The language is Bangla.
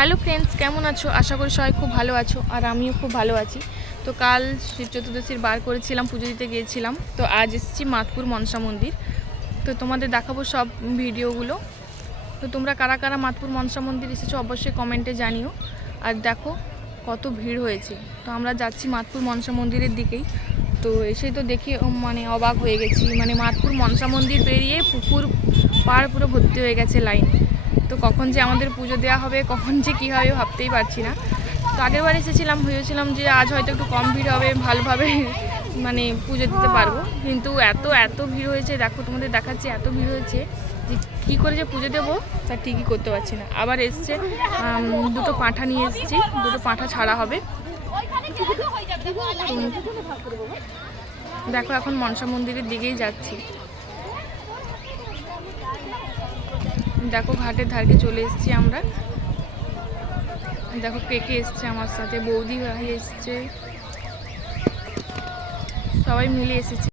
হ্যালো ফ্রেন্ডস, কেমন আছো? আশা করি সবাই খুব ভালো আছো, আর আমিও খুব ভালো আছি। তো কাল শিব চতুর্দশীর বার করেছিলাম, পুজো দিতে গিয়েছিলাম। তো আজ এসেছি মাতপুর মনসা মন্দির। তো তোমাদের দেখাবো সব ভিডিওগুলো। তো তোমরা কারা কারা মাতপুর মনসা মন্দির এসেছো অবশ্যই কমেন্টে জানিও। আর দেখো কত ভিড় হয়েছে। তো আমরা যাচ্ছি মাতপুর মনসা মন্দিরের দিকেই। তো এসেই তো দেখি মানে অবাক হয়ে গেছি, মানে মাতপুর মনসা মন্দির পেরিয়ে পুকুর পাড় পুরো ভর্তি হয়ে গেছে লাইন। তো কখন যে আমাদের পুজো দেওয়া হবে, কখন যে কী হবে ভাবতেই পারছি না। তো আগেরবার এসেছিলাম, ভেবেছিলাম যে আজ হয়তো একটু কম ভিড় হবে, ভালোভাবে মানে পুজো দিতে পারবো। কিন্তু এত ভিড় হয়েছে, দেখো তোমাদের দেখাচ্ছি, এত ভিড় হয়েছে যে কী করে যে পুজো দেবো তা ঠিকই করতে পারছি না। আবার এসছে দুটো পাঁঠা নিয়ে এসেছি, দুটো পাঁঠা ছাড়া হবে। দেখো এখন মনসা মন্দিরের দিকেই যাচ্ছি। দেখো ঘাটের ধারকে চলে এসেছি আমরা। দেখো কে কে এসছে আমার সাথে, বৌদি ভাই এসছে, সবাই মিলে এসেছে।